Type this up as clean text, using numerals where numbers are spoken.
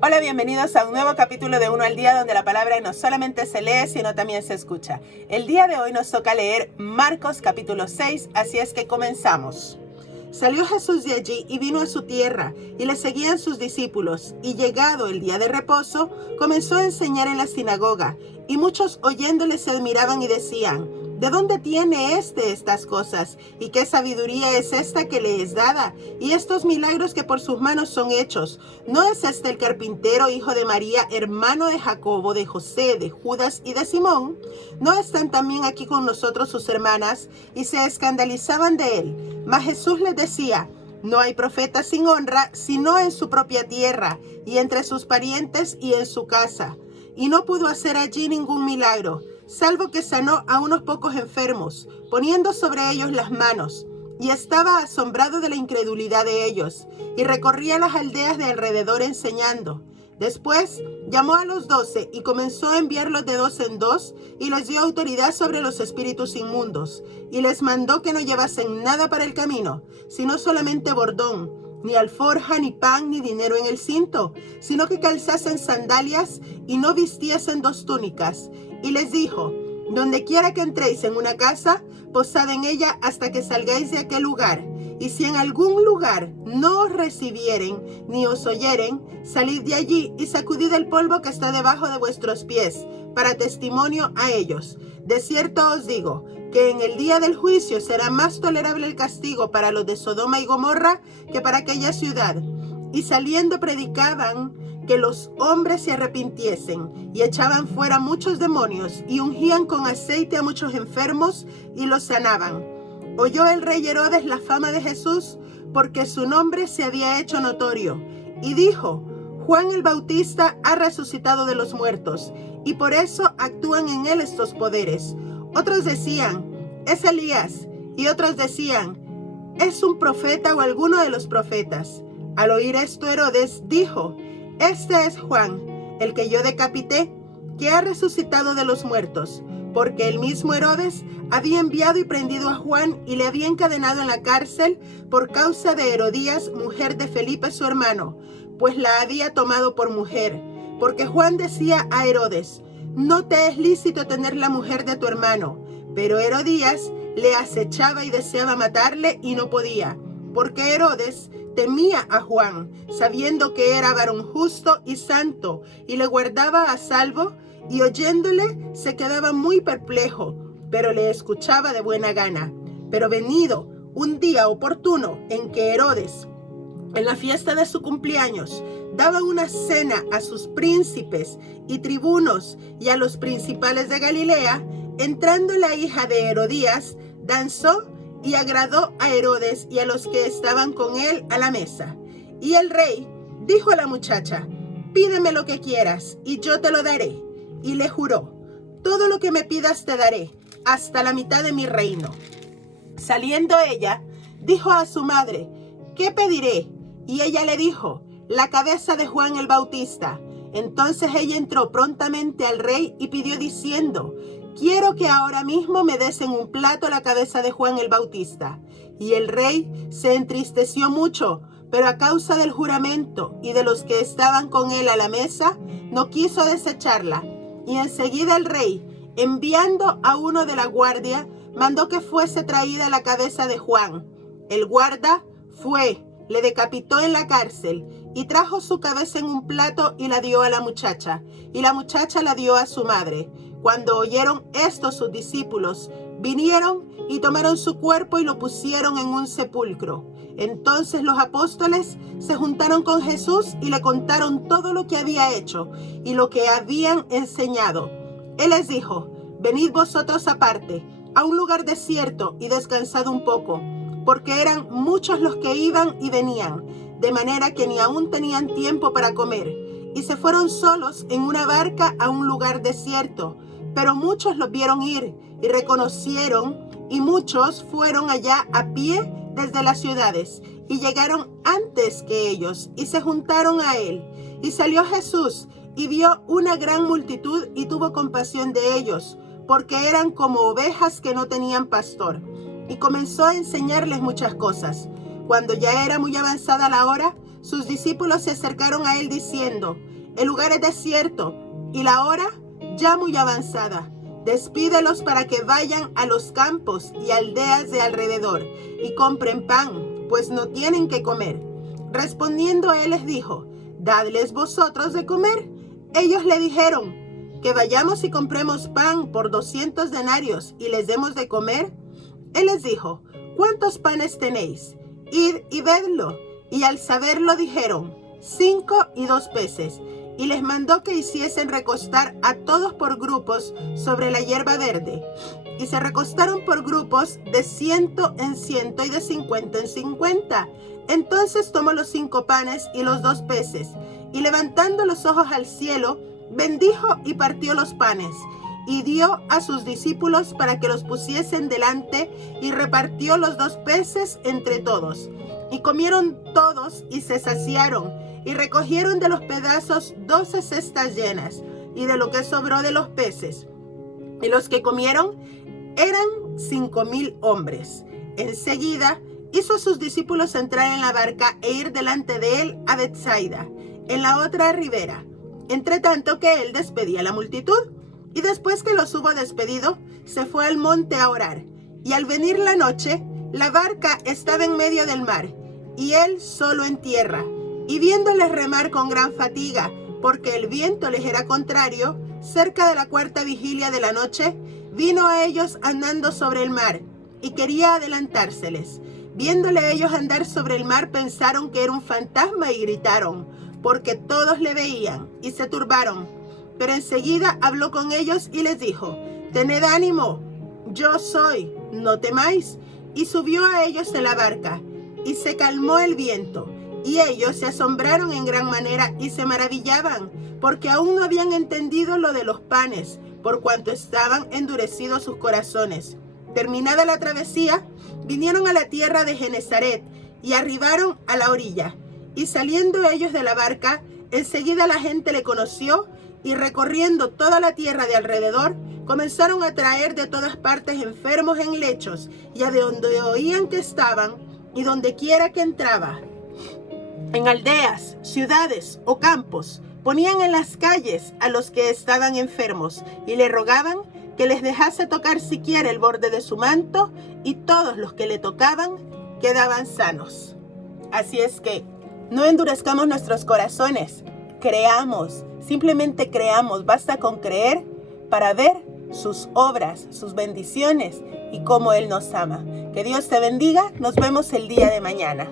Hola, bienvenidos a un nuevo capítulo de Uno al Día, donde la palabra no solamente se lee, sino también se escucha. El día de hoy nos toca leer Marcos capítulo 6, así es que comenzamos. Salió Jesús de allí y vino a su tierra, y le seguían sus discípulos, y llegado el día de reposo, comenzó a enseñar en la sinagoga, y muchos oyéndole se admiraban y decían: ¿de dónde tiene estas cosas? ¿Y qué sabiduría es esta que le es dada? Y estos milagros que por sus manos son hechos. ¿No es este el carpintero, hijo de María, hermano de Jacobo, de José, de Judas y de Simón? ¿No están también aquí con nosotros sus hermanas? Y se escandalizaban de él. Mas Jesús les decía: no hay profeta sin honra, sino en su propia tierra, y entre sus parientes y en su casa. Y no pudo hacer allí ningún milagro, salvo que sanó a unos pocos enfermos, poniendo sobre ellos las manos. Y estaba asombrado de la incredulidad de ellos, y recorría las aldeas de alrededor enseñando. Después llamó a los 12 y comenzó a enviarlos de 2 en 2, y les dio autoridad sobre los espíritus inmundos, y les mandó que no llevasen nada para el camino, sino solamente bordón, ni alforja, ni pan, ni dinero en el cinto, sino que calzasen sandalias y no vistiesen 2 túnicas. Y les dijo: donde quiera que entréis en una casa, posad en ella hasta que salgáis de aquel lugar. Y si en algún lugar no os recibieren ni os oyeren, salid de allí y sacudid el polvo que está debajo de vuestros pies, para testimonio a ellos. De cierto os digo que en el día del juicio será más tolerable el castigo para los de Sodoma y Gomorra que para aquella ciudad. Y saliendo predicaban que los hombres se arrepintiesen, y echaban fuera muchos demonios, y ungían con aceite a muchos enfermos, y los sanaban. Oyó el rey Herodes la fama de Jesús, porque su nombre se había hecho notorio, y dijo: Juan el Bautista ha resucitado de los muertos, y por eso actúan en él estos poderes. Otros decían: es Elías, y otros decían: es un profeta o alguno de los profetas. Al oír esto, Herodes dijo: este es Juan, el que yo decapité, que ha resucitado de los muertos, porque el mismo Herodes había enviado y prendido a Juan y le había encadenado en la cárcel por causa de Herodías, mujer de Felipe su hermano, pues la había tomado por mujer. Porque Juan decía a Herodes: no te es lícito tener la mujer de tu hermano. Pero Herodías le acechaba y deseaba matarle y no podía, porque Herodes temía a Juan, sabiendo que era varón justo y santo, y le guardaba a salvo, y oyéndole se quedaba muy perplejo, pero le escuchaba de buena gana. Pero venido un día oportuno en que Herodes, en la fiesta de su cumpleaños, daba una cena a sus príncipes y tribunos y a los principales de Galilea, entrando la hija de Herodías, danzó y agradó a Herodes y a los que estaban con él a la mesa. Y el rey dijo a la muchacha: pídeme lo que quieras y yo te lo daré. Y le juró: todo lo que me pidas te daré, hasta la mitad de mi reino. Saliendo ella, dijo a su madre: ¿qué pediré? Y ella le dijo: la cabeza de Juan el Bautista. Entonces ella entró prontamente al rey y pidió diciendo: quiero que ahora mismo me des en un plato la cabeza de Juan el Bautista. Y el rey se entristeció mucho, pero a causa del juramento y de los que estaban con él a la mesa, no quiso desecharla. Y enseguida el rey, enviando a uno de la guardia, mandó que fuese traída la cabeza de Juan. El guarda fue, le decapitó en la cárcel, y trajo su cabeza en un plato y la dio a la muchacha, y la muchacha la dio a su madre. Cuando oyeron esto sus discípulos, vinieron y tomaron su cuerpo y lo pusieron en un sepulcro. Entonces los apóstoles se juntaron con Jesús y le contaron todo lo que había hecho y lo que habían enseñado. Él les dijo: venid vosotros aparte, a un lugar desierto, y descansad un poco, porque eran muchos los que iban y venían, de manera que ni aún tenían tiempo para comer. Y se fueron solos en una barca a un lugar desierto. Pero muchos los vieron ir y reconocieron, y muchos fueron allá a pie desde las ciudades, y llegaron antes que ellos, y se juntaron a él. Y salió Jesús, y vio una gran multitud, y tuvo compasión de ellos, porque eran como ovejas que no tenían pastor. Y comenzó a enseñarles muchas cosas. Cuando ya era muy avanzada la hora, sus discípulos se acercaron a él diciendo: el lugar es desierto y la hora ya muy avanzada. Despídelos para que vayan a los campos y aldeas de alrededor y compren pan, pues no tienen que comer. Respondiendo él les dijo: dadles vosotros de comer. Ellos le dijeron: que vayamos y compremos pan por 200 denarios y les demos de comer. Él les dijo: ¿cuántos panes tenéis? Id y vedlo. Y al saberlo dijeron: 5 y 2 peces. Y les mandó que hiciesen recostar a todos por grupos sobre la hierba verde. Y se recostaron por grupos de 100 en 100 y de 50 en 50. Entonces tomó los 5 panes y los 2 peces, y levantando los ojos al cielo, bendijo y partió los panes, y dio a sus discípulos para que los pusiesen delante, y repartió los 2 peces entre todos. Y comieron todos y se saciaron, y recogieron de los pedazos 12 cestas llenas, y de lo que sobró de los peces. Y los que comieron eran 5,000 hombres. Enseguida hizo a sus discípulos entrar en la barca e ir delante de él a Betsaida, en la otra ribera, entre tanto que él despedía a la multitud. Y después que los hubo despedido, se fue al monte a orar. Y al venir la noche, la barca estaba en medio del mar, y él solo en tierra. Y viéndoles remar con gran fatiga, porque el viento les era contrario, cerca de la 4ª vigilia de la noche, vino a ellos andando sobre el mar, y quería adelantárseles. Viéndole ellos andar sobre el mar, pensaron que era un fantasma y gritaron, porque todos le veían, y se turbaron. Pero enseguida habló con ellos y les dijo: tened ánimo, yo soy, no temáis. Y subió a ellos en la barca, y se calmó el viento. Y ellos se asombraron en gran manera y se maravillaban, porque aún no habían entendido lo de los panes, por cuanto estaban endurecidos sus corazones. Terminada la travesía, vinieron a la tierra de Genesaret y arribaron a la orilla. Y saliendo ellos de la barca, enseguida la gente le conoció, y recorriendo toda la tierra de alrededor, comenzaron a traer de todas partes enfermos en lechos, y a de donde oían que estaban, y donde quiera que entraba, en aldeas, ciudades o campos, ponían en las calles a los que estaban enfermos, y le rogaban que les dejase tocar siquiera el borde de su manto, y todos los que le tocaban quedaban sanos. Así es que no endurezcamos nuestros corazones, creamos, simplemente creamos, basta con creer para ver sus obras, sus bendiciones y cómo Él nos ama. Que Dios te bendiga, nos vemos el día de mañana.